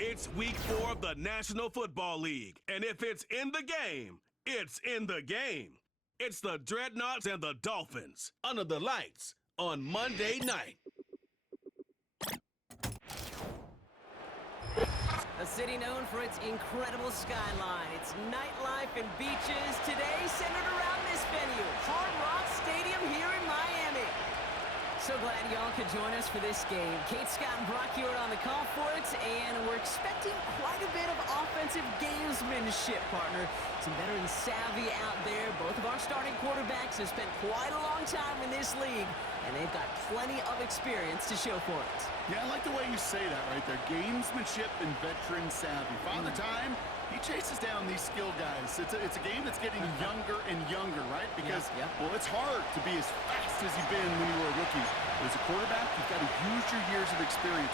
It's week 4 of the National Football League, and if it's in the game, it's in the game. It's the Dreadnoughts and the Dolphins under the lights on Monday night. A city known for its incredible skyline, its nightlife and beaches, today centered around this venue, Hard Rock Stadium here in Miami. So glad y'all could join us for this game. Kate, Scott, and Brock here on the call for it, and we're expecting quite a bit of offensive gamesmanship, partner. Some veteran savvy out there. Both of our starting quarterbacks have spent quite a long time in this league, and they've got plenty of experience to show for it. Yeah, I like the way you say that right there. Gamesmanship and veteran savvy. Father Time, he chases down these skilled guys. It's a game that's getting younger and younger, right? Because, well, it's hard to be as fast as you've been when you were a rookie. But as a quarterback, you've got to use your years of experience.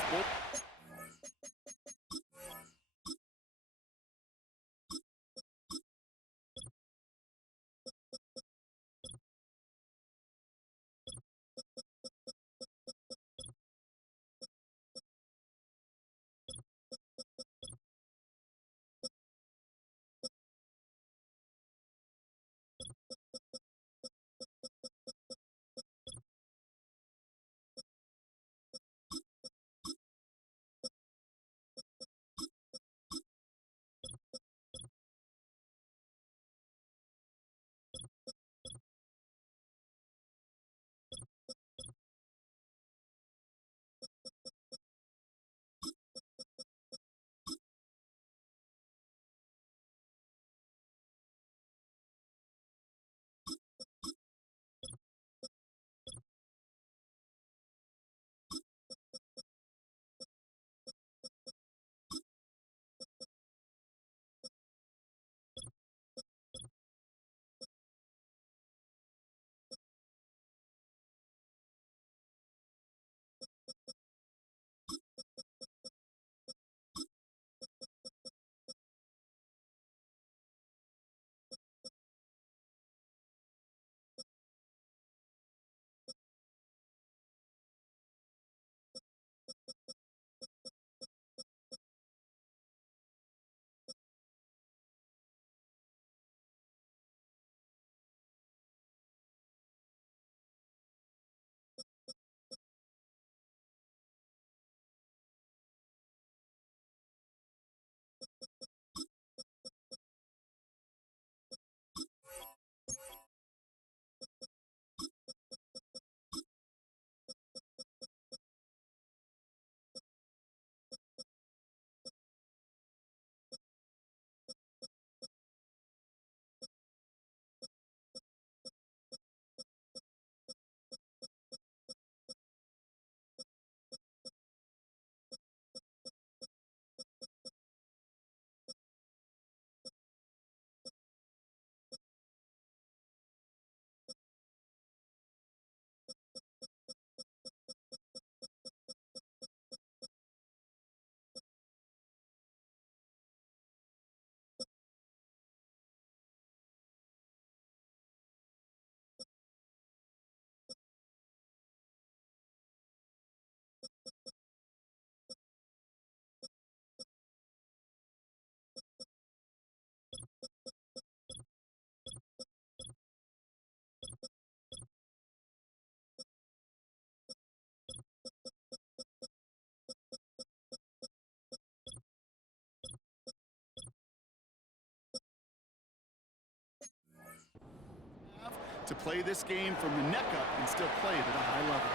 To play this game from the neck up and still play it at a high level.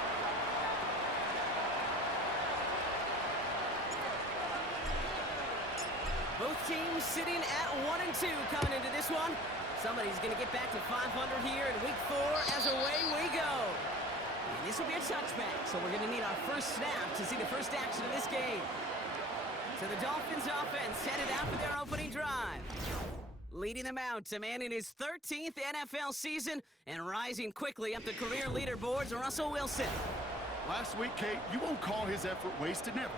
Both teams sitting at 1-2 coming into this one. Somebody's going to get back to 500 here in week 4 as away we go. And this will be a touchback, so we're going to need our first snap to see the first action of this game. So the Dolphins offense headed out for their opening drive. Leading them out to man in his 13th NFL season and rising quickly up the career leaderboards, Russell Wilson. Last week, Kate, you won't call his effort wasted, never.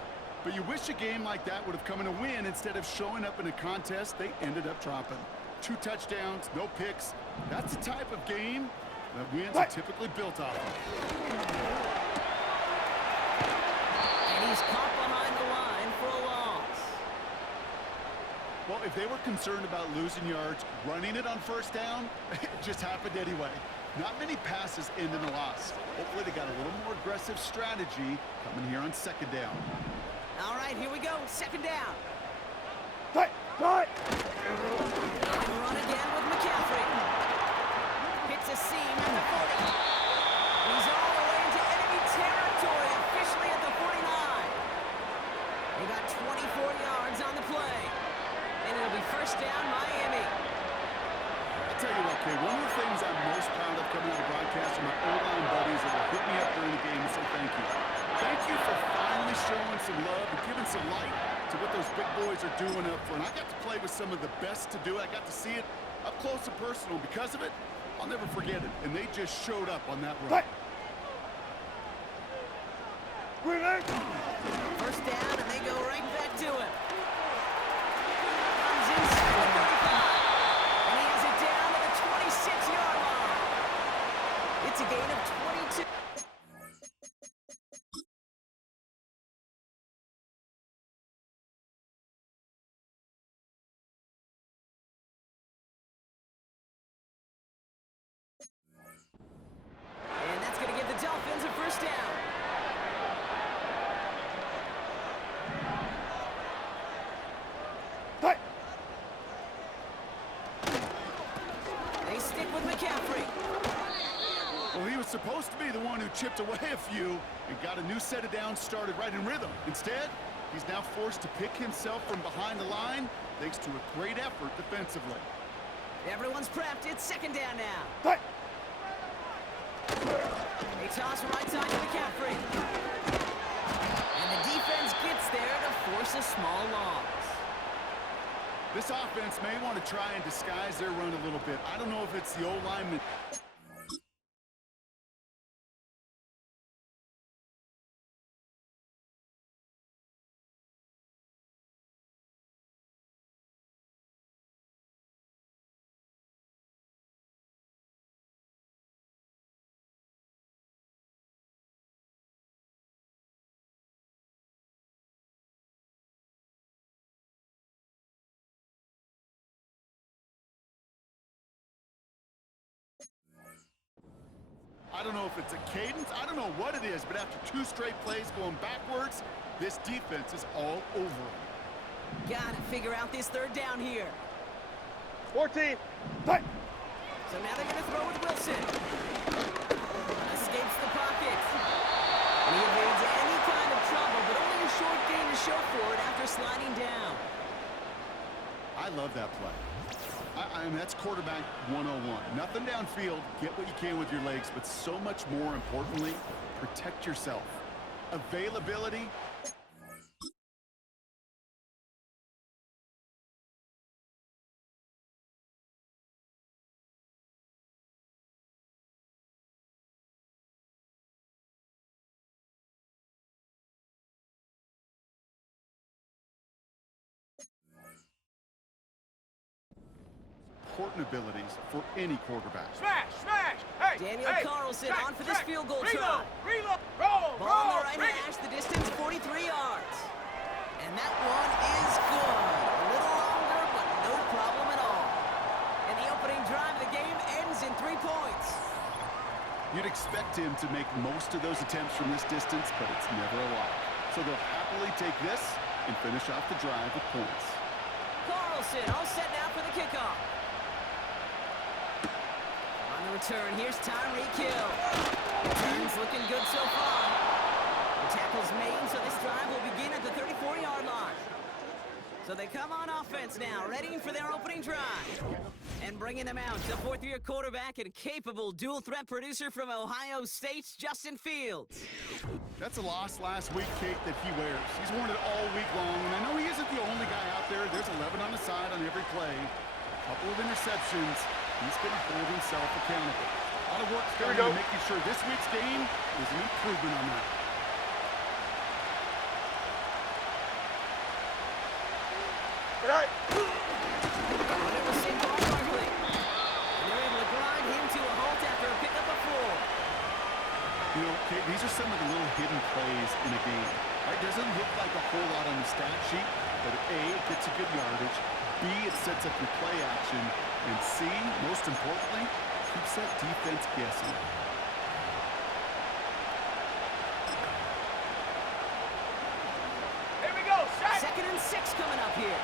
But you wish a game like that would have come in a win instead of showing up in a contest they ended up dropping. 2 touchdowns, no picks. That's the type of game that wins are typically built off of. And he's caught behind the line for a loss. Well, if they were concerned about losing yards, running it on first down, it just happened anyway. Not many passes end in a loss. Hopefully they got a little more aggressive strategy coming here on second down. All right, here we go. Second down. Cut! And run again with McCaffrey. Hits a seam at the 40. And he's all the way into enemy territory, officially at the 49. They got 24 yards on the play. And it'll be first down, Miami. I'll tell you what, Kay, one of the things I'm most proud of coming out of the broadcast are my O-line buddies that will hit me up during the game and say thank you. Thank you for finally showing some love and giving some light to what those big boys are doing up front. I got to play with some of the best to do it. I got to see it up close and personal. Because of it, I'll never forget it. And they just showed up on that run. First down, and they go right back to it. Comes inside the 35. And he has it down to the 26-yard line. It's a gain of 22. And that's going to give the Dolphins a first down. They stick with McCaffrey. Well, he was supposed to be the one who chipped away a few and got a new set of downs started right in rhythm. Instead, he's now forced to pick himself from behind the line thanks to a great effort defensively. Everyone's prepped. It's second down now. They toss right side to McCaffrey. And the defense gets there to force a small loss. This offense may want to try and disguise their run a little bit. I don't know if it's the O-lineman. I don't know if it's a cadence. I don't know what it is, but after two straight plays going backwards, this defense is all over it. Got to figure out this third down here. 14. So now they're going to throw with Wilson. Escapes the pocket. And he evades any kind of trouble, but only a short gain to show for it after sliding down. I love that play. I mean, that's quarterback 101. Nothing downfield, get what you can with your legs, but so much more importantly, protect yourself. Availability. Important abilities for any quarterback. Smash! Hey! Daniel Carlson on for this field goal try. Reload! Ball on the right hash, the distance 43 yards. And that one is good. A little longer, but no problem at all. And the opening drive of the game ends in 3 points. You'd expect him to make most of those attempts from this distance, but it's never a lot. So they'll happily take this and finish off the drive with points. Carlson all set now for the kickoff. On the return, here's Tyreek Hill. Return's looking good so far. The tackle's made, so this drive will begin at the 34-yard line. So they come on offense now, ready for their opening drive. And bringing them out, the fourth-year quarterback and capable dual-threat producer from Ohio State's Justin Fields. That's a loss last week, Kate, that he wears. He's worn it all week long, and I know he isn't the only guy out there. There's 11 on the side on every play. A couple of interceptions. He's going to hold himself accountable. A lot of work starting on making sure this week's game is an improvement on that. You know, Kate, these are some of the little hidden plays in a game. It doesn't look like a whole lot on the stat sheet, but A, it gets a good yardage. B, B, it sets up your play action. And C, most importantly, keeps that defense guessing. Here we go. Shot. 2nd and 6 coming up here.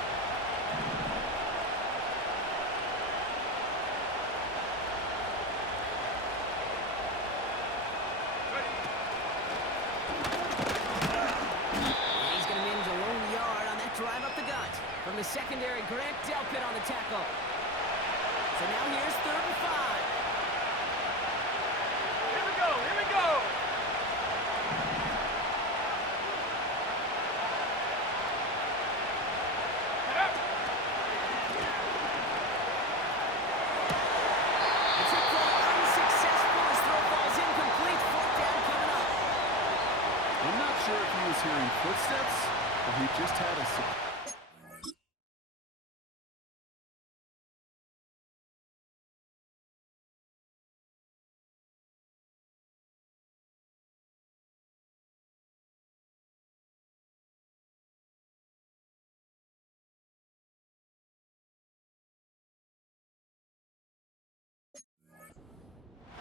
He's going to manage a lone yard on that drive up the gut. From the secondary, Grant Delpit on the tackle. So now here's 3rd and 5. Here we go. Here we go. The trick play unsuccessful as throw falls incomplete. 4th down coming up. I'm not sure if he was hearing footsteps or he just had a...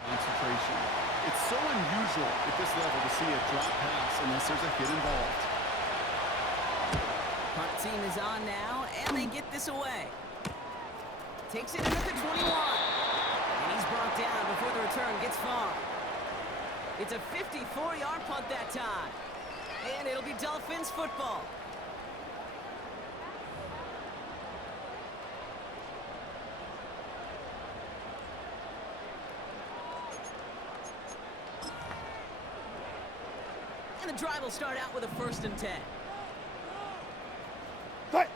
concentration. It's so unusual at this level to see a drop pass unless there's a hit involved. Punt team is on now, and they get this away. Takes it in at the 21. And he's brought down before the return gets far. It's a 54-yard punt that time. And it'll be Dolphins football. And the drive will start out with a 1st and 10. Hey.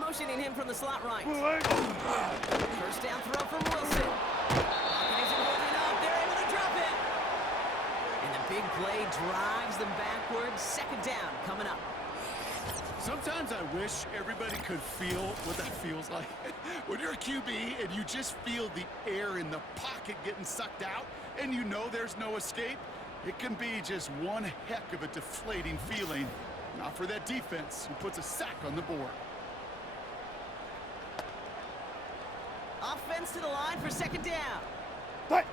Motioning him from the slot right. Hey. 1st down throw from Wilson. Pocket isn't holding up. They're able to drop it. And the big play drives them backwards. 2nd down coming up. Sometimes I wish everybody could feel what that feels like. When you're a QB and you just feel the air in the pocket getting sucked out and you know there's no escape, it can be just one heck of a deflating feeling. Not for that defense who puts a sack on the board. Offense to the line for 2nd down. Hey.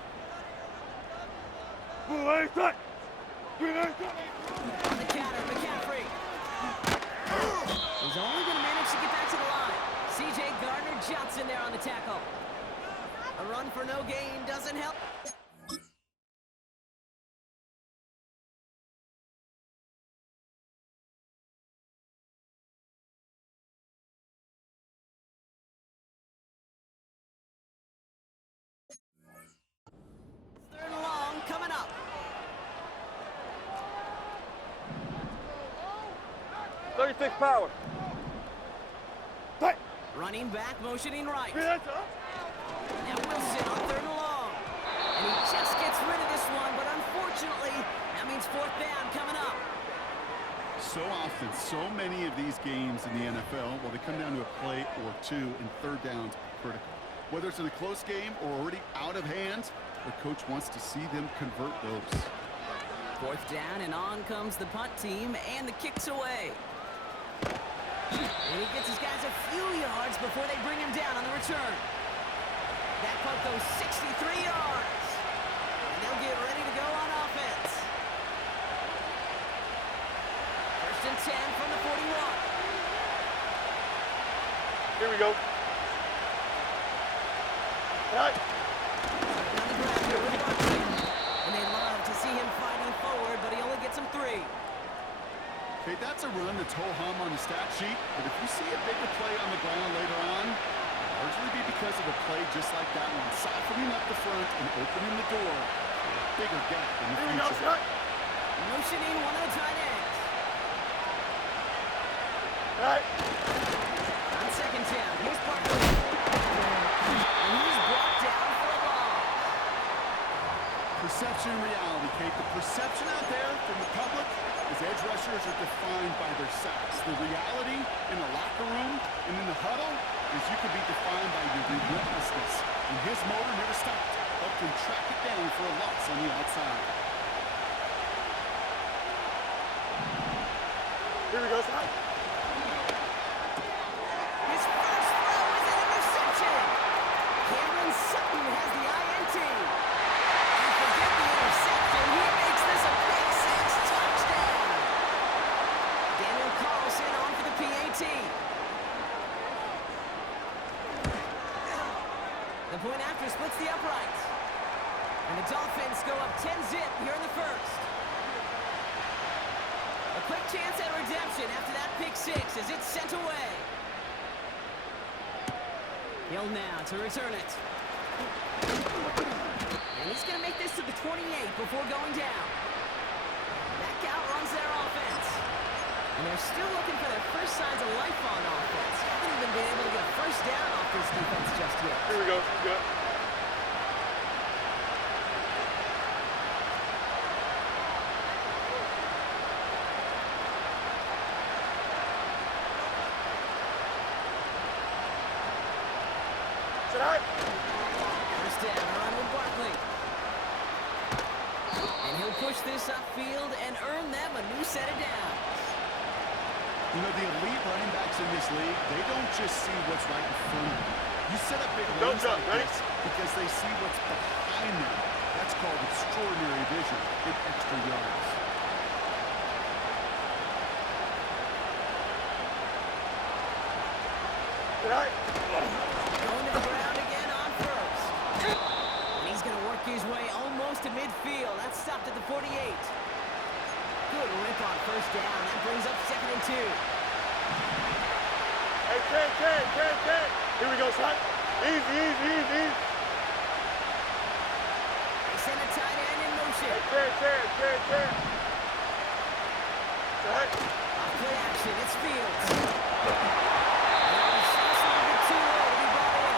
Hey. Hey. On the counter, McCaffrey. He's only going to manage to get back to the line. C.J. Gardner-Johnson there on the tackle. A run for no gain doesn't help. Third and long coming up. 36 power. Hey. Running back, motioning right. Now Now Wilson on 3rd and long. And he just gets rid of this one, but unfortunately, that means 4th down coming up. So often, so many of these games in the NFL, well, they come down to a play or two, and 3rd downs critical. Whether it's in a close game or already out of hand, the coach wants to see them convert those. 4th down, and on comes the punt team, and the kick's away. And he gets his guys a few yards before they bring him down on the return. That punt goes 63 yards. And they'll get ready to go on offense. 1st and 10 from the 41. Here we go. Right. On the ground here with Barkley. And they love to see him fighting forward, but he only gets him 3. Okay, that's a run that's ho-hum on the stat sheet, but if you see a bigger play on the ground later on, it'll largely be because of a play just like that one, softening up the front and opening the door for a bigger gap in the future. Motioning one of the tight ends. Right. On 2nd down, here's Barkley. And he's brought down for a loss. Perception and reality, Kate. The perception out there from the public is edge rushers are defined by their size. The reality in the locker room and in the huddle is you can be defined by your relentlessness. And his motor never stopped. Helped him track it down for a loss on the outside. Here we go, son. His first throw And the Dolphins go up 10-zip here in the first. A quick chance at redemption after that pick six as it's sent away. Hill now to return it. And he's going to make this to the 28 before going down. That outruns their offense. And they're still looking for their first signs of life on offense. Haven't even been able to get a first down off this defense just yet. Here we go. Good. First down, run with Barkley. And he'll push this upfield and earn them a new set of downs. You know, the elite running backs in this league, they don't just see what's right in front of them. You set up big runs like this because they see what's behind them. That's called extraordinary vision, big extra yards. Going to the ground again on first. And he's going to work his way almost to midfield. That's stopped at the 48. Good rip on first down. That brings up 2nd and 2. Hey, Ken. Here we go, son. Easy. They send a tight end in motion. Hey, Ken. Son. Off play action. It's Fields. Just a little bit too low to be brought in.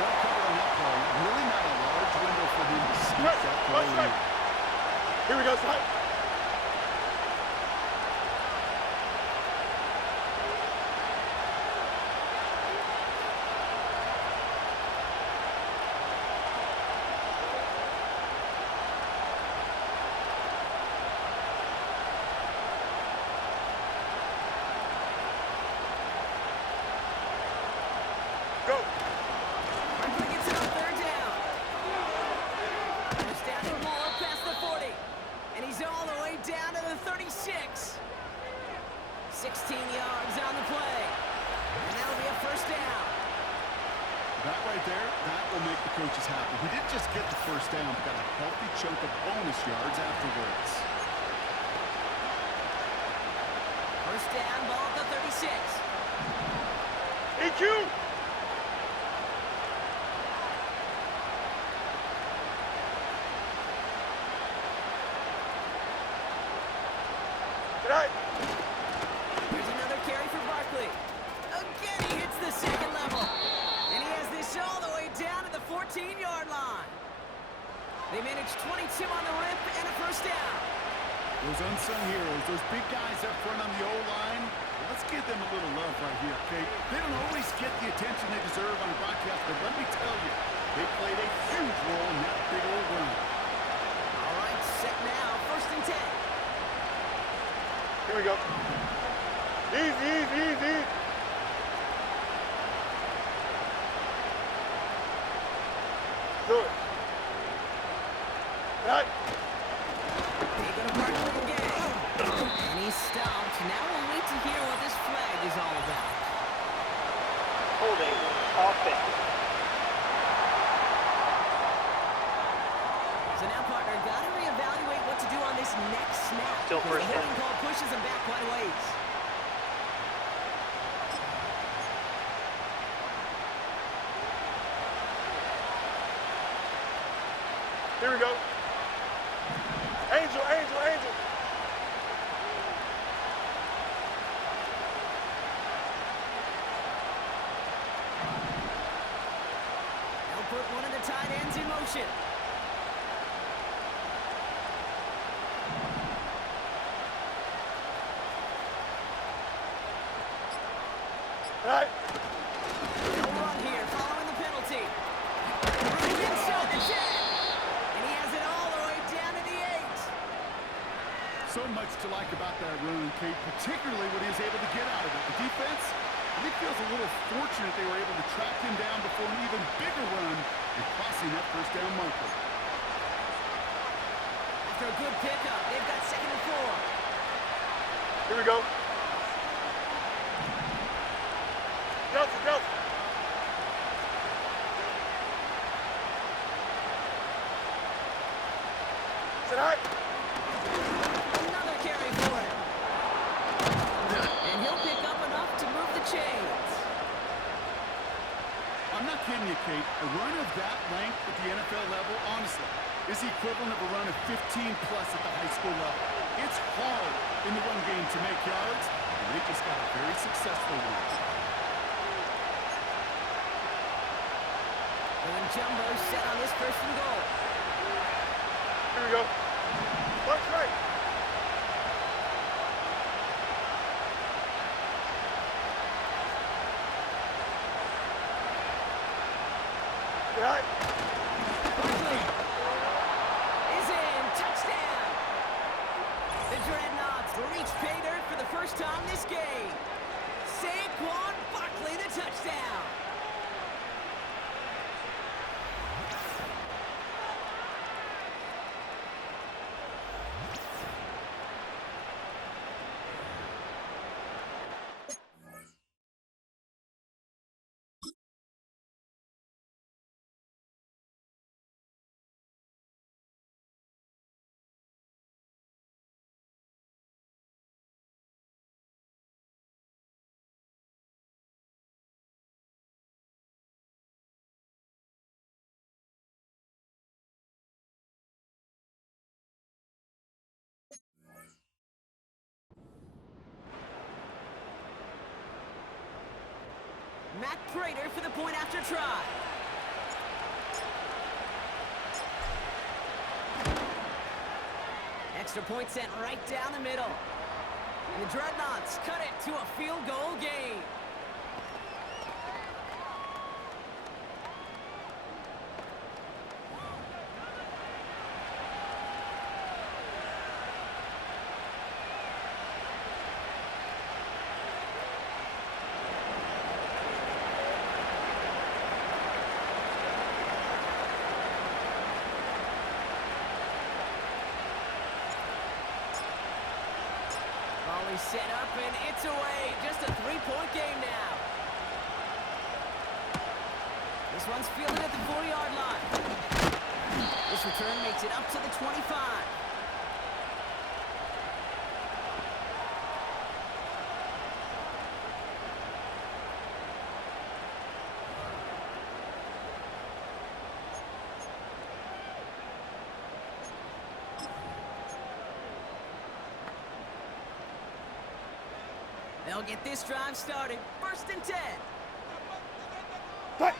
Well covered on that play. Really not a large window for him to sneak that play in. Here we go, son. Go. Barkley gets it on 3rd down. First down and more past the 40. And he's all the way down to the 36. 16 yards on the play. And that'll be a first down. That right there, that will make the coaches happy. He didn't just get the first down, but got a healthy chunk of bonus yards afterwards. First down, ball at the 36. EQ. Here's another carry for Barkley. Again, he hits the 2nd level. And he has this all the way down to the 14-yard line. They managed 22 on the rip and a first down. Those unsung heroes, those big guys up front on the O-line, let's give them a little love right here, okay? They don't always get the attention they deserve on broadcast, but let me tell you, they played a huge role in that big old run. All right, set now, 1st and 10. Here we go. Easy. Do it. Right. They go to Barkley again. And he's stopped. Now we'll wait to hear what this flag is all about. Holding. Offense. So now, partner, got to reevaluate what to do on this next snap. Still because first the down. holding call pushes him back quite a ways. Here we go. Angel. They'll put one of the tight ends in motion. Right. No run here following the penalty. Running inside the 10. And he has it all the way down to the 8. So much to like about that run, Kate, particularly what he was able to get out of it. The defense, I think, feels a little fortunate they were able to track him down before an even bigger run and crossing that first down marker. After a good pickup, they've got 2nd and 4. Here we go. Johnson. Tonight. Another carry for him. And he'll pick up enough to move the chains. I'm not kidding you, Kate. A run of that length at the NFL level, honestly, is the equivalent of a run of 15-plus at the high school level. It's hard in the run game to make yards, and they just got a very successful one. And Jumbo set on this first and goal. Here we go. Watch right. Right. Barkley is in. Touchdown. The Dreadnoughts reach pay dirt for the first time this game. Saquon Barkley, the touchdown. Matt Prater for the point after try. Extra point sent right down the middle. And the Dreadnoughts cut it to a field goal game. Volley set up and it's away. Just a three-point game now. This one's fielded at the 4-yard line. This return makes it up to the 25. They'll get this drive started. First and 10. Cut.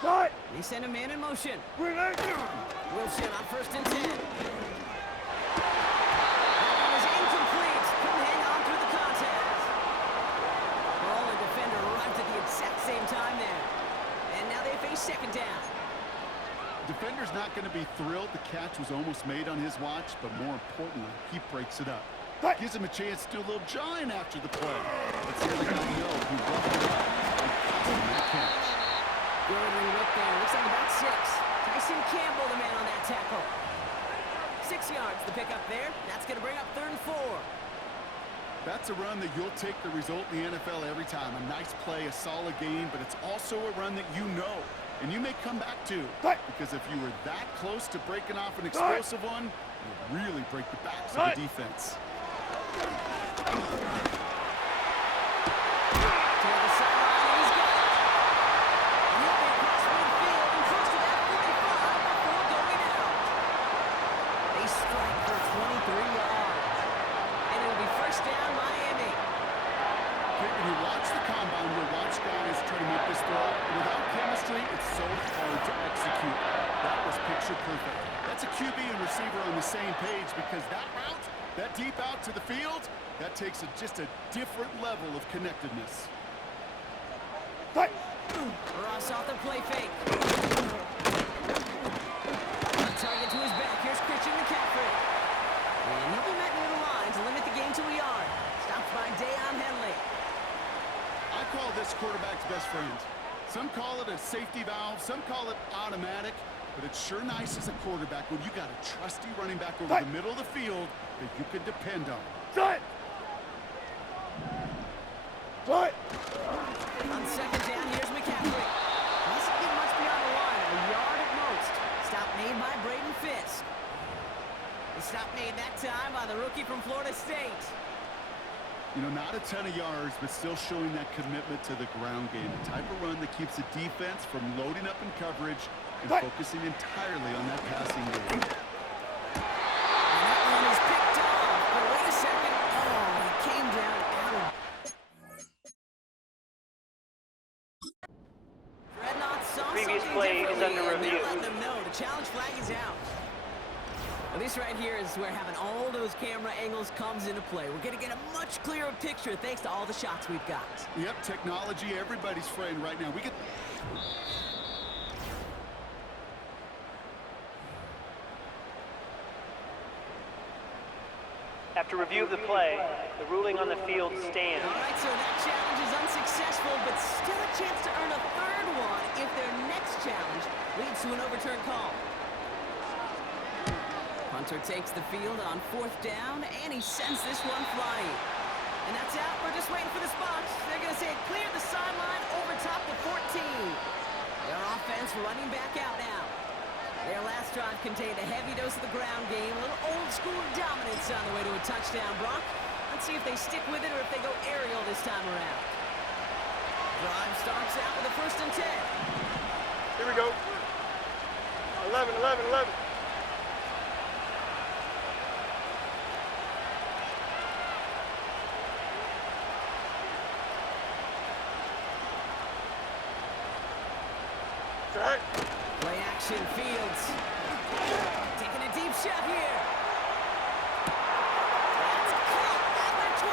Cut. They send a man in motion. Relax. Wilson on first and 10. That one is incomplete. Couldn't hang on through the contact. Ball and defender arrived at the exact same time there. And now they face second down. Defender's not going to be thrilled the catch was almost made on his watch, but more importantly, he breaks it up. Gives him a chance to do a little jawing after the play. Let's see how the guy know he roughed it up and cost him that catch. Good look there. Looks like about 6. Tyson Campbell, the man on that tackle. 6 yards, the pickup there. That's going to bring up 3rd and 4. That's a run that you'll take the result in the NFL every time. A nice play, a solid game, but it's also a run that you know. And you may come back to. Because if you were that close to breaking off an explosive one, you really break the backs of the defense. To the sideline, and he's got it. And he'll be across midfield and close to that 45 before going out. They strike for 23 yards. And it'll be first down, Miami. When you watch the combine, you'll watch guys try to make this throw. Without chemistry, it's so hard to execute. That was picture perfect. That's a QB and receiver on the same page because that route, that deep out to the field, that takes just a different level of connectedness. Ross off the play fake. On target to his back. Here's Christian McCaffrey. And he'll be met near the line to limit the game to a yard. Stopped by Dayon Henley. I call this quarterback's best friend. Some call it a safety valve, some call it automatic, but it's sure nice as a quarterback when you got a trusty running back over the middle of the field that you can depend on. Cut. Cut. On second down, here's McCaffrey. Doesn't get much beyond the line, a yard at most. Stop made by Braden Fisk. Stop made that time by the rookie from Florida State. You know, not a ton of yards, but still showing that commitment to the ground game. The type of run that keeps the defense from loading up in coverage and focusing entirely on that passing game. And that one is picked off. But wait a second. Oh, he came down out of... Dreadnought saw Previous something play is differently, under and they're review. letting them know the challenge flag is out. Well, this right here is where having all those camera angles comes into play. We're going to get a much clearer picture thanks to all the shots we've got. Yep, technology, everybody's friend right now. We get... After review of the play, the ruling on the field stands. All right, so that challenge is unsuccessful, but still a chance to earn a third one if their next challenge leads to an overturned call. Hunter takes the field on 4th down, and he sends this one flying. And that's out. We're just waiting for the spot. They're going to say it cleared the sideline over top the 14. Their offense running back out now. Their last drive contained a heavy dose of the ground game, a little old-school dominance on the way to a touchdown, Brock. Let's see if they stick with it or if they go aerial this time around. Drive starts out with a 1st and 10. Here we go. 11, 11, 11. Right. Play action, Fields. Taking a deep shot here. That's caught at the 25.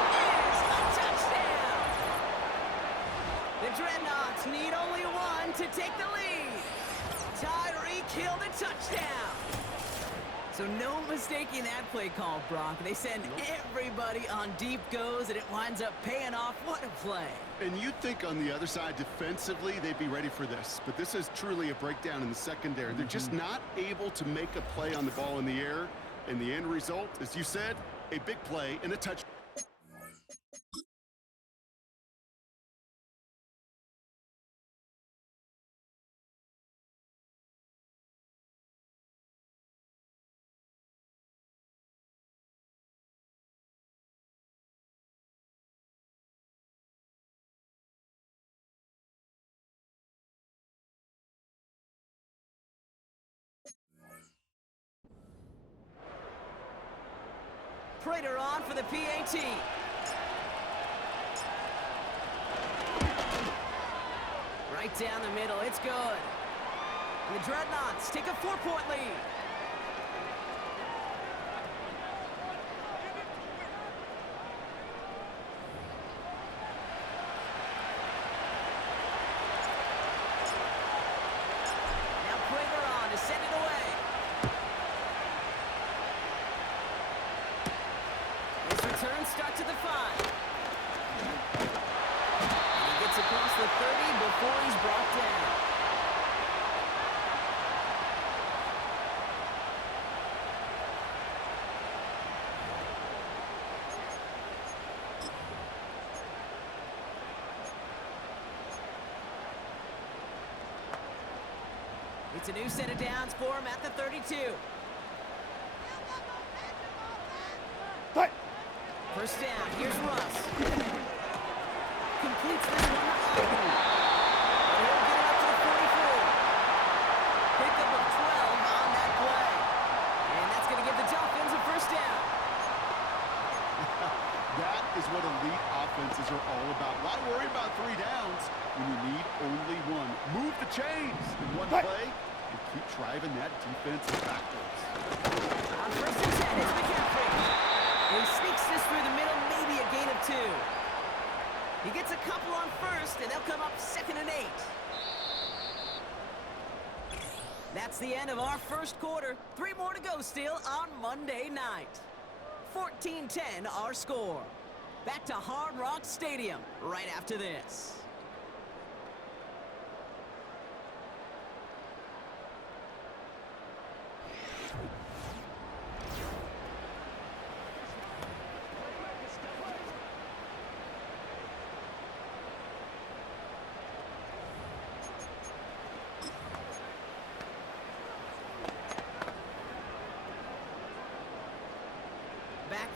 And that is a touchdown. The Dreadnoughts need only one to take the lead. Tyreek Hill the touchdown. So no mistaking that play call, Brock. They send everybody on deep goes, and it winds up paying off. What a play. And you'd think on the other side, defensively, they'd be ready for this. But this is truly a breakdown in the secondary. They're just not able to make a play on the ball in the air. And the end result, as you said, a big play and a touchdown. Prater on for the PAT. Right down the middle, it's good. And the Dreadnoughts take a 4-point lead. Now Prater on to send it away. His return starts at the 5. And he gets across the 30 before he's brought down. It's a new set of downs for him at the 32. Fight. First down, here's Russ. Completes this one to Ogden. And he'll get it up to the 44. Pickup of 12 on that play. And that's going to give the Dolphins a first down. That is what elite offenses are all about. Why worry about 3 downs when you need only one? Move the chains in one play and keep driving that defense backwards. On first and 10, it's McCaffrey. He sneaks this through the middle, maybe a gain of 2. He gets a couple on first, and they'll come up 2nd and 8. That's the end of our first quarter. 3 more to go still on Monday night. 14-10 our score. Back to Hard Rock Stadium right after this.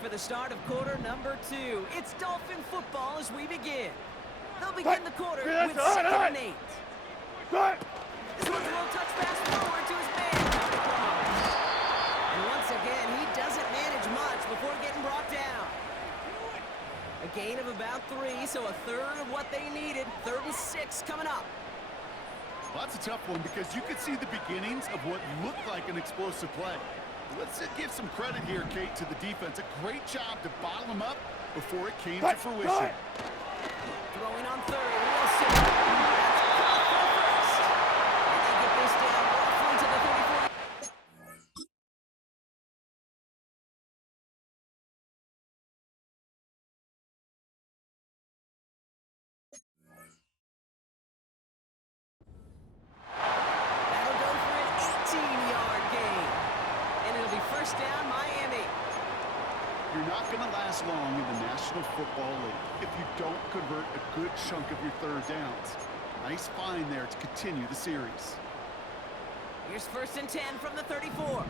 for the start of quarter number 2. It's Dolphin football as we begin. They'll begin the quarter with 2nd and 8. This one's a little touch pass forward to his man. And once again, he doesn't manage much before getting brought down. A gain of about 3, so a third of what they needed. 3rd and 6 coming up. Well, that's a tough one because you could see the beginnings of what looked like an explosive play. Let's give some credit here, Kate, to the defense. A great job to bottle them up before it came to fruition. Throwing on 3rd, Wilson. That's caught for first. And they get this down roughly to the 34. That'll go for an 18-yard gain. And it'll be first down, Miami. You're not going to last long in the National Football League if you don't convert a good chunk of your 3rd downs. Nice find there to continue the series. Here's 1st and 10 from the 34.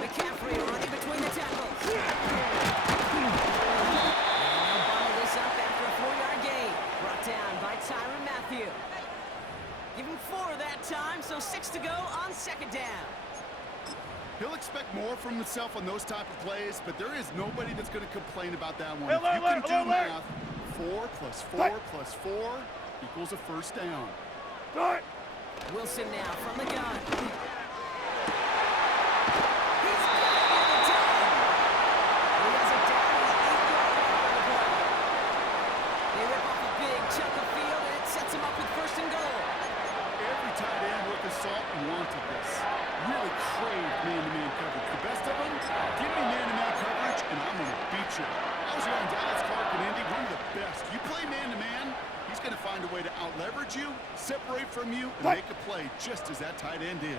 McCaffrey running between the tackles. And they'll bundle this up after a 4-yard gain. Brought down by Tyrann Mathieu. Give him 4 that time, so 6 to go on 2nd down. He'll expect more from himself on those type of plays, but there is nobody that's going to complain about that one. If you can do math, 4 plus 4 plus 4 equals a 1st down. Wilson now from the gun. Salt and wanted this. Really craved man-to-man coverage. The best of them, give me man-to-man coverage, and I'm going to beat you. I was around Dallas, Clark, and Indy, one of the best. You play man-to-man, he's going to find a way to out-leverage you, separate from you, and make a play just as that tight end did.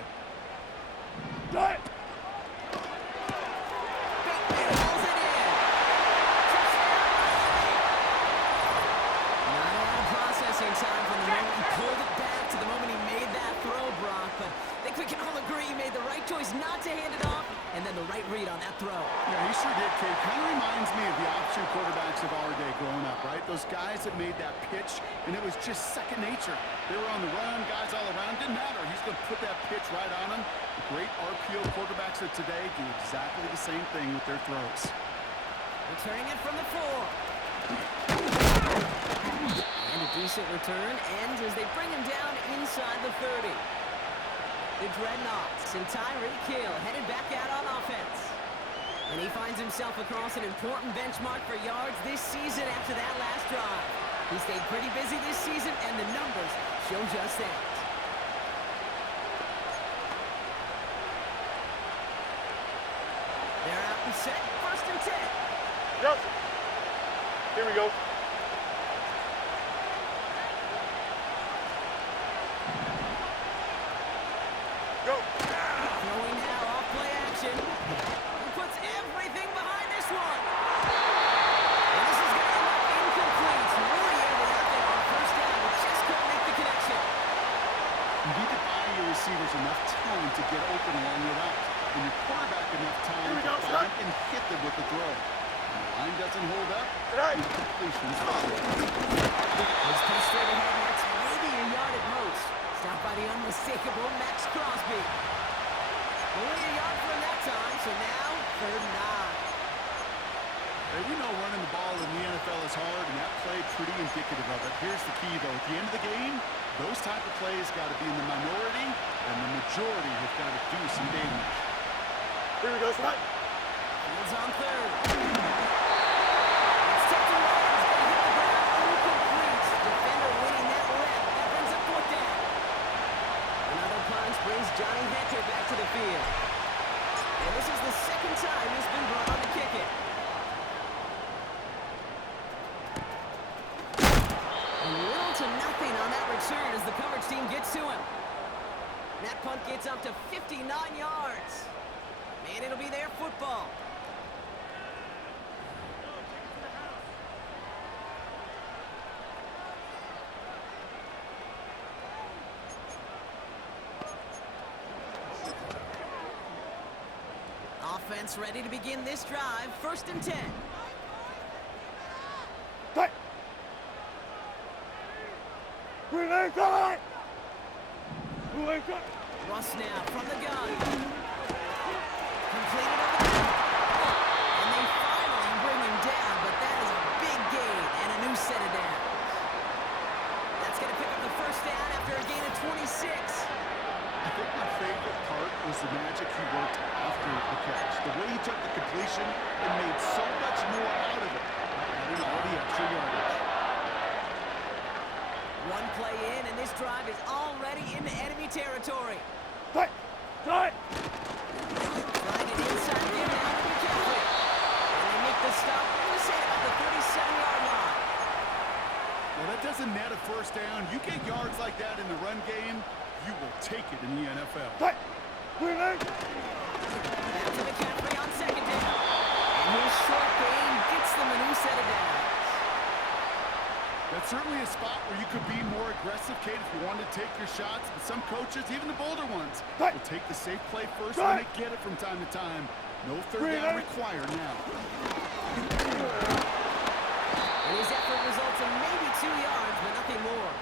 Time from the moment he pulled it back to the moment he made that throw, Brock. But I think we can all agree he made the right choice not to hand it off, and then the right read on that throw. Yeah, he sure did, Kate. Kind of reminds me of the option quarterbacks of our day growing up, right? Those guys that made that pitch, and it was just second nature. They were on the run, guys all around. Didn't matter. He's going to put that pitch right on him. The great RPO quarterbacks of today do exactly the same thing with their throws. Returning it from the 4. And a decent return ends as they bring him down inside the 30. The Dreadnoughts and Tyreek Hill headed back out on offense. And he finds himself across an important benchmark for yards this season after that last drive. He stayed pretty busy this season, and the numbers show just that. They're out and set, 1st and 10. Yep. Here we go. Go. Throwing now off play action. He puts everything behind this one. And this is going to end up incomplete. Really able out there on 1st down, but just couldn't make the connection. You need to buy your receivers enough time to get open along your route. And your quarterback enough time to find and hit them with the throw. When the line doesn't hold up, the completion is followed. Let's put straight ahead, and that's maybe a yard at most. Stopped by the unmistakable Max Crosby. Only a yard for him that time, so now 3rd and 9. Hey, we know running the ball in the NFL is hard, and that play pretty indicative of it. Here's the key, though. At the end of the game, those type of plays got to be in the minority, and the majority have got to do some damage. Here we go, Slide. Fields on 3rd. It's tipped away. It's going to hit the ground incomplete. Defender winning that rep. That brings up 4th down. Another punch brings Johnny Hecker back to the field. And this is the 2nd time he's been brought on to kick it. And little to nothing on that return as the coverage team gets to him. That punt gets up to 59 yards. And it'll be their football. offense ready to begin this drive. 1st and 10. Hey! Relay time! Relay time! Russ now from the gun. Completed over the top. And they finally bring him down, but that is a big gain and a new set of downs. That's going to pick up the 1st down after a gain of 26. I think my favorite part was the magic he worked after the catch. The way he took the completion and made so much more out of it. Adding all the extra yardage. One play in, and this drive is already into enemy territory. Hey! Hey! Trying it inside game now with McCaffrey. And they make the stop, I'm going to say about the 37-yard line. Well, that doesn't net a 1st down. You get yards like that in the run game, you will take it in the NFL. Hey! Relay! Back to McCaffrey on 2nd down. And his short gain gets them a new set of downs. That's certainly a spot where you could be more aggressive, Kate, if you wanted to take your shots. But some coaches, even the bolder ones, will take the safe play first when they get it from time to time. No 3rd down required now. And his effort results in maybe 2 yards, but nothing more.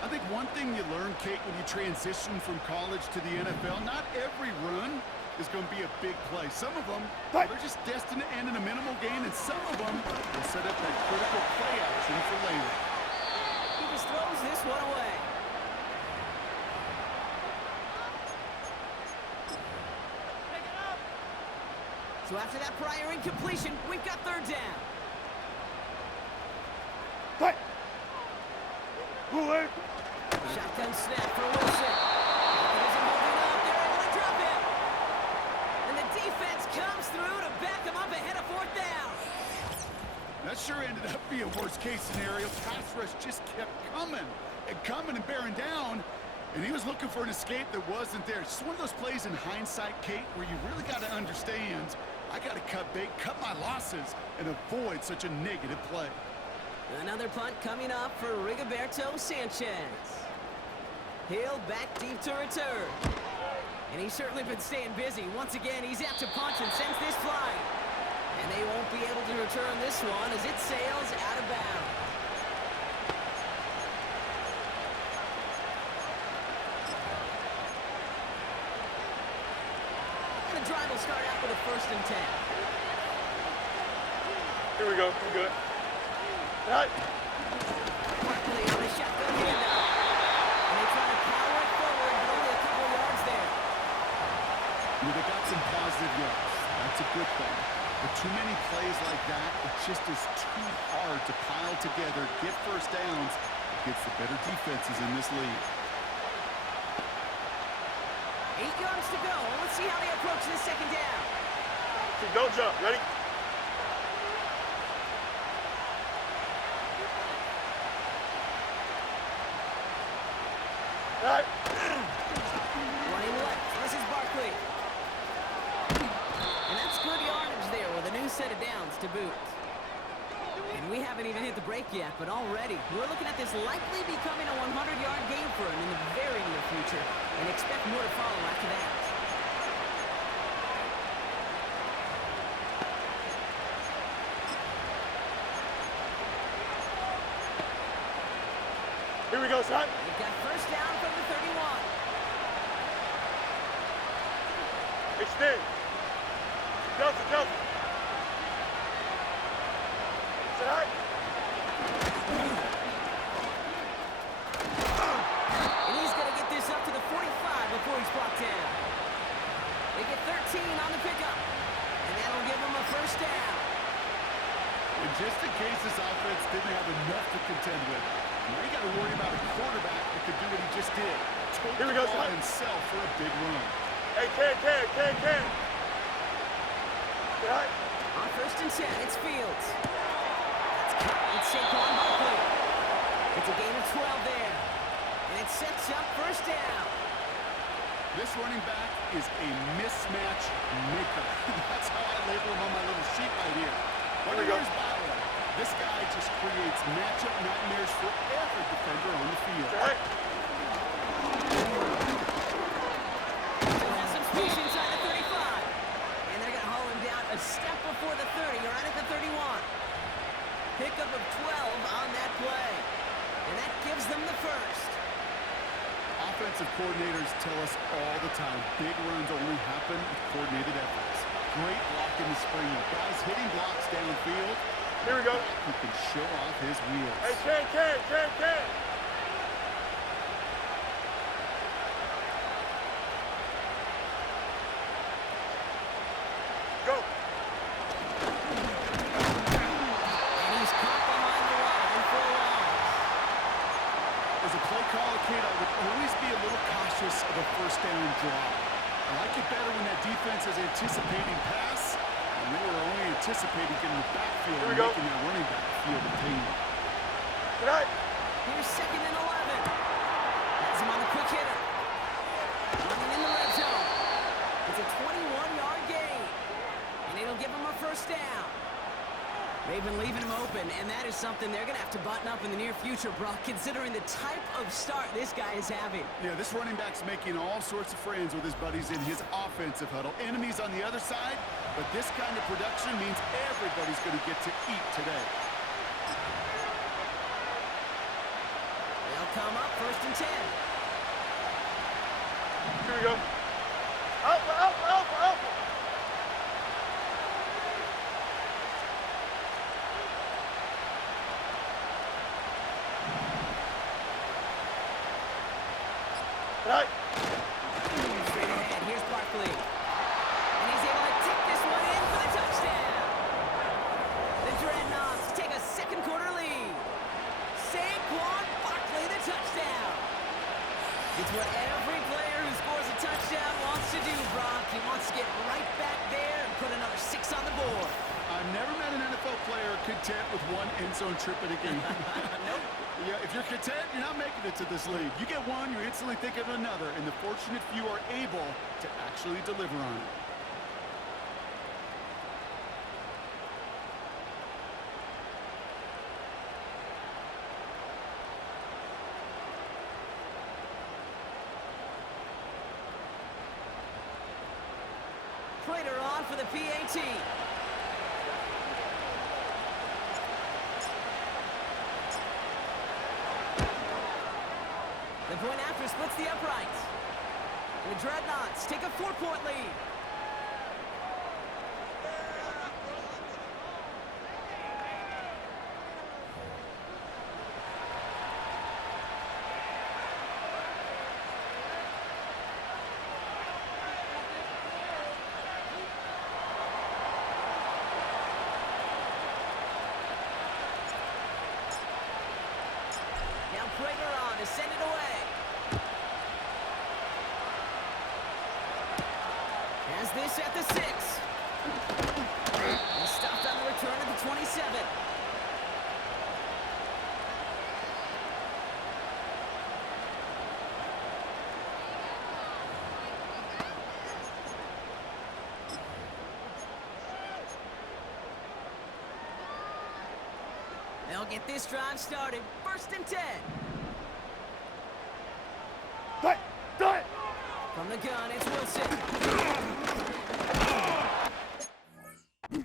I think one thing you learn, Kate, when you transition from college to the NFL, not every run is going to be a big play. Some of them, they're just destined to end in a minimal gain, and some of them will set up that critical play action for later. He just throws this one away. So after that prior incompletion, we've got 3rd down. Hey! Relay! Shotgun snap for Wilson. Isn't moving up. They're able to drop him. And the defense comes through to back him up ahead of 4th down. That sure ended up being a worst-case scenario. Pass rush just kept coming and bearing down, and he was looking for an escape that wasn't there. It's just one of those plays in hindsight, Kate, where you really got to understand, I got to cut bait, cut my losses, and avoid such a negative play. Another punt coming up for Rigoberto Sanchez. Hill back deep to return. And he's certainly been staying busy. Once again, he's out to punch and sends this flying. And they won't be able to return this one as it sails out of bounds. And the drive will start out with a 1st and 10. Here we go. We're good. Right. Barkley on a shotgun handoff. And they try to power it forward, but only a couple yards there. Well, they got some positive yards. That's a good thing. But too many plays like that, it just is too hard to pile together, get 1st downs against the better defenses in this league. 8 yards to go. Let's see how they approach this 2nd down. Don't jump. Ready? Right. Running left. This is Barkley. And that's good yardage there with a new set of downs to boot. And we haven't even hit the break yet, but already we're looking at this likely becoming a 100-yard game for him in the very near future, and expect more to follow after that. Here we go, son. They've got 1st down from the 31. Extend. Delta, Delta. Sit high. And he's going to get this up to the 45 before he's brought down. They get 13 on the pickup. And that'll give them a 1st down. And just in case this offense didn't have enough to contend with, now you got to worry about a quarterback that could do what he just did. Here we go, Ball son. himself for a big run. Hey, Ken. Sit high. On 1st and 10, it's Fields. That's caught. It's Saquon Barkley. It's a gain of 12 there. And it sets up 1st down. This running back is a mismatch maker. That's how I label him on my little sheet right here. Here we go. This guy just creates matchup nightmares for every defender on the field. Right. Still has some space inside the 35. Pickup of 12 on that play. And that gives them the first. Offensive coordinators tell us all the time, big runs only happen with coordinated efforts. Great block in the screen. Guys hitting blocks downfield. Here we go. He can show off his wheels. Hey, Ken. Go. And he's caught behind the line for a loss. As a play caller, kid, I would always be a little cautious of a first down draw. I like it better when that defense is anticipating pass, and they were only anticipating getting the backfield Here we and go. making that running back feel the pain. Good night. Here's 2nd and 11. Has him on the quick hitter. Running in the red zone. It's a 21-yard gain. And it'll give him a first down. They've been leaving him open, and that is something they're going to have to button up in the near future, Brock, considering the type of start this guy is having. Yeah, this running back's making all sorts of friends with his buddies in his offensive huddle. Enemies on the other side, but this kind of production means everybody's going to get to eat today. They'll come up 1st and 10. Here we go. Alpha. Good night. Straight ahead, here's Barkley. And he's able to tick this one in for the touchdown. The Dreadnoughts take a second quarter lead. Saquon Barkley, the touchdown. It's what every player who scores a touchdown wants to do, Brock. He wants to get right back there and put another 6 on the board. I've never met an NFL player content with one end zone trip in a game. Nope. Yeah, if you're content, you're not making it to this league. You get one, you're instantly thinking of another, and the fortunate few are able to actually deliver on it. Prater on for the PAT. The point after splits the uprights. The Dreadnoughts take a 4-point lead. Now Prater on to send it away. Has this at the 6. And stopped on the return at the 27. They'll get this drive started. 1st and 10. Do it. From the gun, it's Wilson. An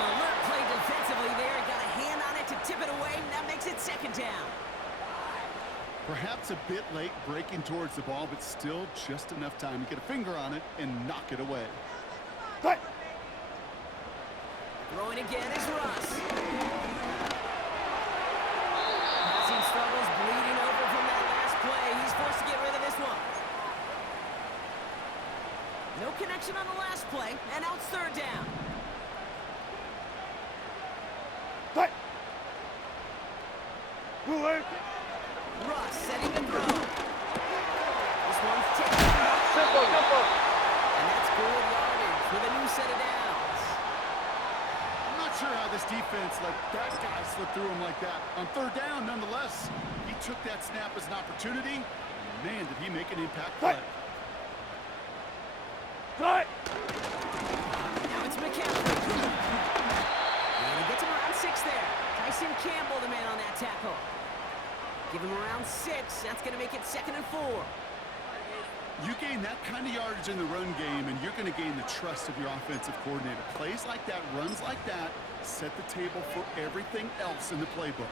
alert play defensively there. He got a hand on it to tip it away, and that makes it 2nd down. Perhaps a bit late breaking towards the ball, but still just enough time to get a finger on it and knock it away. Throwing again is Russ. Passing struggles, bleeding over from that last play. He's forced to get rid of this one. No connection on the last play, and now it's 3rd down. Russ setting the throw. This one's taken. Simple. And that's good yardage with a new set of downs. I'm not sure how this defense let that guy slip through him like that. On 3rd down, nonetheless, he took that snap as an opportunity. And man, did he make an impact play. Now it's McCaffrey. And he gets him around 6 there. Tyson Campbell, the man on that tackle. Give him around 6. That's going to make it 2nd and 4. You gain that kind of yardage in the run game, and you're going to gain the trust of your offensive coordinator. Plays like that, runs like that, set the table for everything else in the playbook.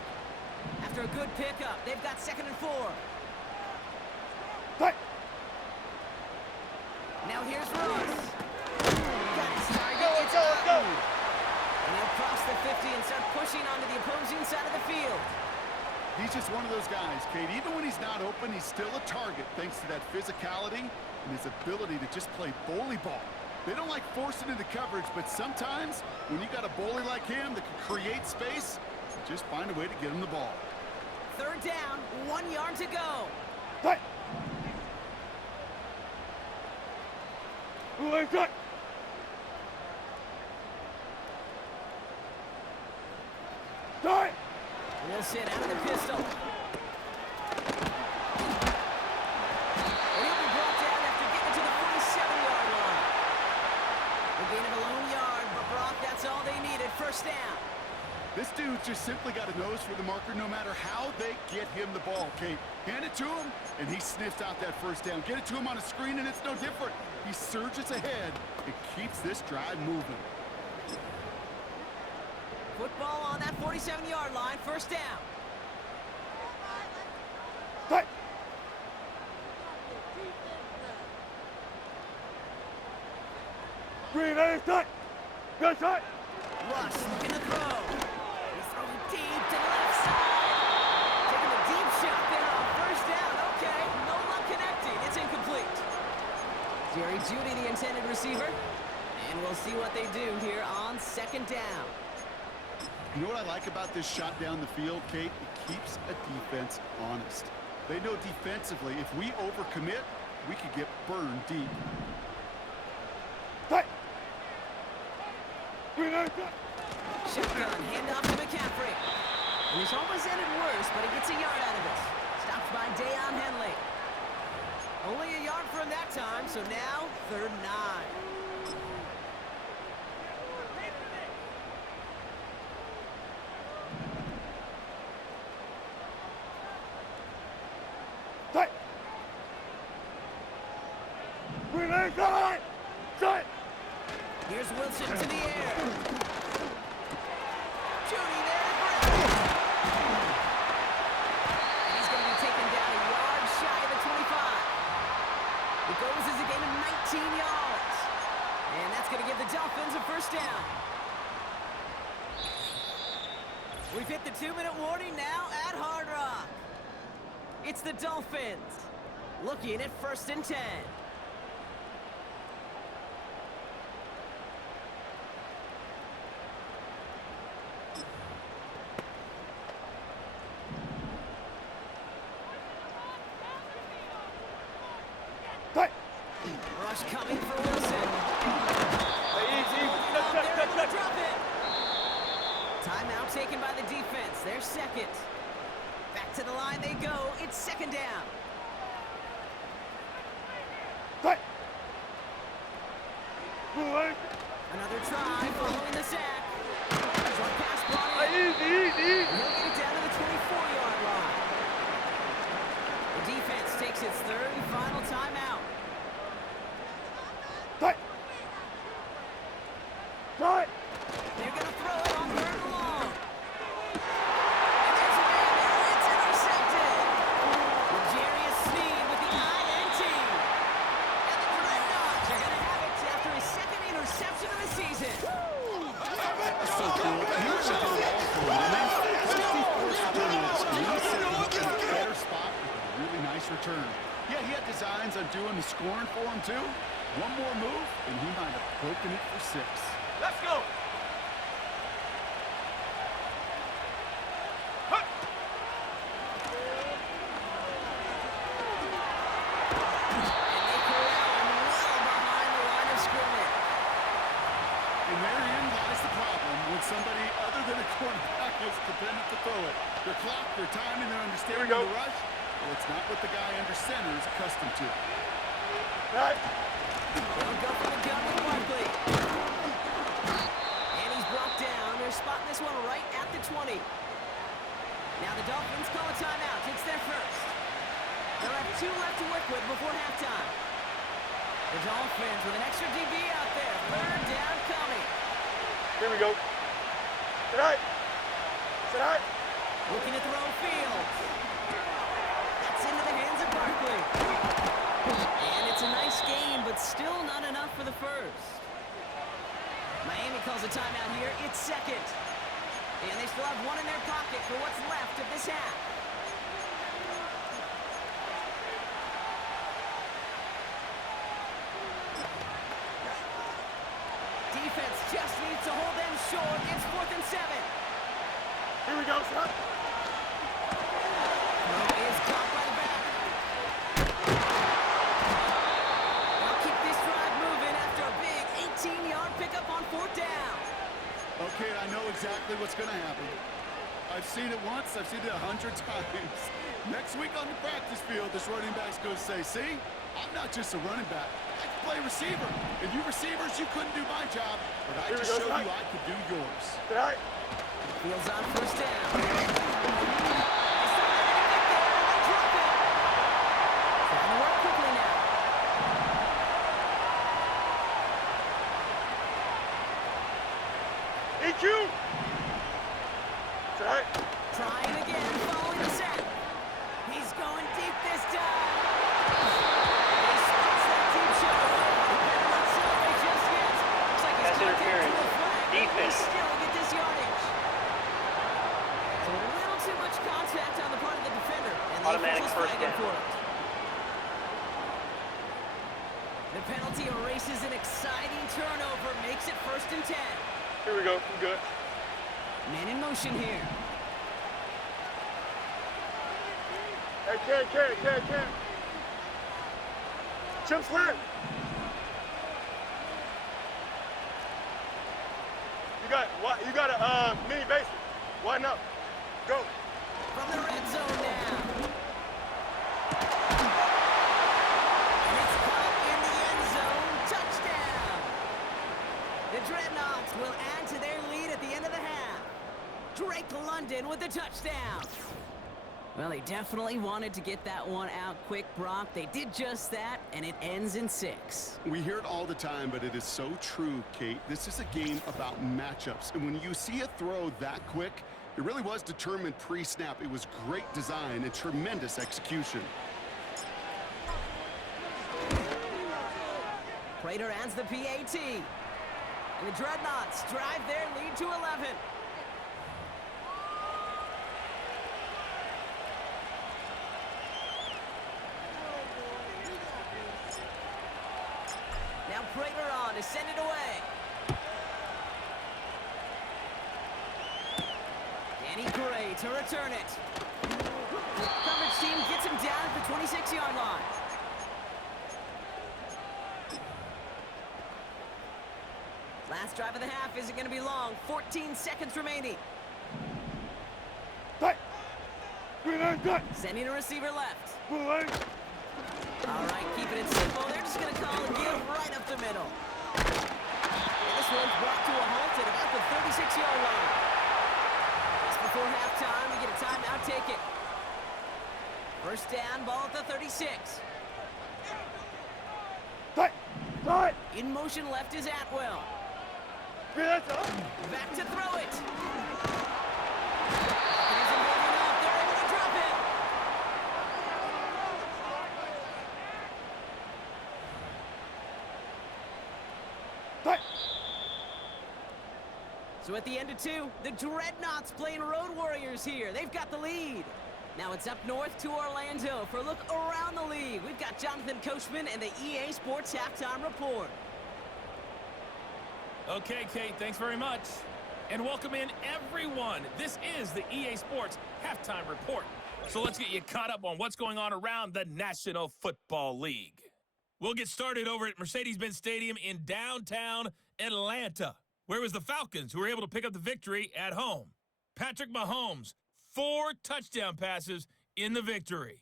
After a good pickup, they've got 2nd and 4. Fight. Now here's Ross. Got his target. Let's go, let's go. And he'll cross the 50 and start pushing onto the opposing side of the field. He's just one of those guys, Kate. Even when he's not open, he's still a target thanks to that physicality and his ability to just play bully ball. They don't like forcing into coverage, but sometimes when you got a bully like him that can create space, just find a way to get him the ball. 3rd down, 1 yard to go. Fight. Let's go. Start. Wilson out of the pistol. And he'll be brought down after getting to the 47-yard line. A gain of a lone yard, but Brock, that's all they needed. 1st down. This dude's just simply got a nose for the marker no matter how they get him the ball, Kate. Hand it to him, and he sniffs out that 1st down. Get it to him on a screen, and it's no different. He surges ahead and keeps this drive moving. Football on that 47-yard line. 1st down. Fight. Green, start. Go, start. Rush looking to throw. He's throwing deep to the left side. Taking a deep shot there on 1st down. Okay, no luck connecting. It's incomplete. Jerry Jeudy, the intended receiver. And we'll see what they do here on 2nd down. You know what I like about this shot down the field, Kate? It keeps a defense honest. They know defensively, if we overcommit, we could get burned deep. Fight. Shotgun, handoff to McCaffrey. And this almost ended worse, but he gets a yard out of it. Stopped by Deion Henley. Only a yard for him that time, so now 3rd and 9. Fight. Green, start. Start. Here's Wilson to the air. Jeudy there. And he's going to be taken down a yard shy of the 25. It goes as a gain of 19 yards. And that's going to give the Dolphins a 1st down. We've hit the 2-minute warning now at Hard Rock. It's the Dolphins looking at 1st and 10. Fight. Rush coming for Wilson. Easy. Drop it. Timeout taken by the defense. Their 2nd. Back to the line they go. It's 2nd down. Fight. Another try following the sack. Short pass brought in. Easy. He'll get it down to the 24-yard line. The defense takes its 3rd and final timeout. Fight. Start. They're going to throw it on 3rd and long. And there's a man there. It's intercepted. L'Jarius Sneed with the INT. And the Dreadnoughts are going to have it after his 2nd interception of the season. That's so cool. He was a good ball for him. And then 54 minutes, and he set him up in a better spot with a really nice return. Yeah, he had designs on doing the scoring for him, too. One more move, and he might have broken it for 6. Let's go. And they corral him well behind the line of scrimmage. And therein lies the problem when somebody other than a quarterback is dependent to throw it. Their clock, their timing, their understanding of the rush, well, it's not what the guy under center is accustomed to. Right. They'll go for the gun with Barkley. And he's brought down. They're spotting this one right at the 20. Now the Dolphins call a timeout. It's their 1st. They'll have 2 left to work with before halftime. The Dolphins with an extra DB out there. Third down coming. Here we go. Tonight. Tonight. Looking to throw field. That's into the hands of Barkley. And it's a nice game, but still not enough for the first. Miami calls a timeout here. It's second. And they still have one in their pocket for what's left of this half. Defense just needs to hold them short. It's 4th and 7. Here we go, son. Throw is caught by the back. They'll keep this drive moving after a big 18-yard pickup on 4th down. Okay, I know exactly what's going to happen. I've seen it once, I've seen it 100 times. Next week on the practice field, this running back's going to say, see, I'm not just a running back. I can play receiver. And you receivers, you couldn't do my job, but I just showed you I could do yours. Tonight. Fields on 1st down. Trying to work quickly now. EQ. Tonight. Trying again, following the sack. He's going deep this time. He spots that deep shot. He better not celebrate just yet. Looks like he's Pass caught down interference. to a flag. Defense. He still get this yardage. So a little too much contact on the part of the defender. And the Automatic officials first flagging down. for it. The penalty erases an exciting turnover, makes it 1st and 10. Here we go. I'm good. Man in motion here. Hey, Ken. Chip slant. You got a mini basic. Why not? Go. From the red zone now. And it's caught in the end zone. Touchdown. The Dreadnoughts will add to their lead at the end of the half. Drake London with the touchdown. Well, they definitely wanted to get that one out quick, Brock. They did just that, and it ends in 6. We hear it all the time, but it is so true, Kate. This is a game about matchups. And when you see a throw that quick, it really was determined pre-snap. It was great design and tremendous execution. Prater adds the PAT. And the Dreadnoughts drive their lead to 11. Now Prater on to send it away. Danny Gray to return it. The coverage team gets him down at the 26-yard line. Last drive of the half isn't going to be long. 14 seconds remaining. Hey. Good. Sending a receiver left. Blue line. All right, keeping it simple. They're just going to call and give right up the middle. And this one's brought to a halt at about the 36-yard line. Just before halftime, we get a timeout taken. 1st down, ball at the 36. Hey. In motion left is Atwell. That's up. Back to throw it. It isn't moving up. They're able to drop it. Hey. So at the end of 2, the Dreadnoughts playing Road Warriors here. They've got the lead. Now it's up north to Orlando for a look around the league. We've got Jonathan Coachman and the EA Sports Halftime Report. Okay, Kate, thanks very much. And welcome in, everyone. This is the EA Sports Halftime Report. So let's get you caught up on what's going on around the National Football League. We'll get started over at Mercedes-Benz Stadium in downtown Atlanta, where it was the Falcons who were able to pick up the victory at home. Patrick Mahomes, 4 touchdown passes in the victory.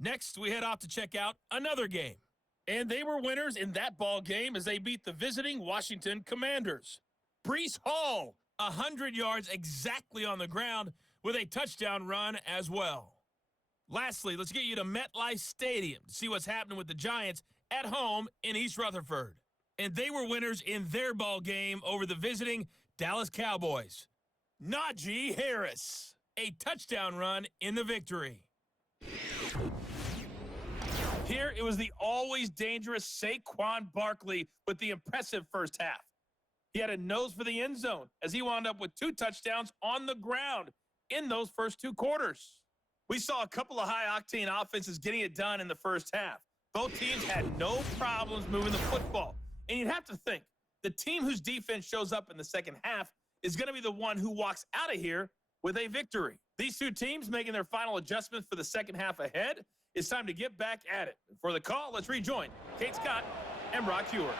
Next, we head off to check out another game. And they were winners in that ball game as they beat the visiting Washington Commanders. Breece Hall, 100 yards exactly on the ground with a touchdown run as well. Lastly, let's get you to MetLife Stadium to see what's happening with the Giants at home in East Rutherford. And they were winners in their ball game over the visiting Dallas Cowboys. Najee Harris, a touchdown run in the victory. Here, it was the always dangerous Saquon Barkley with the impressive first half. He had a nose for the end zone as he wound up with 2 touchdowns on the ground in those first 2 quarters. We saw a couple of high-octane offenses getting it done in the first half. Both teams had no problems moving the football. And you'd have to think, the team whose defense shows up in the second half is going to be the one who walks out of here with a victory. These 2 teams making their final adjustments for the second half ahead. It's time to get back at it. For the call, let's rejoin Kate Scott and Brock Hewer.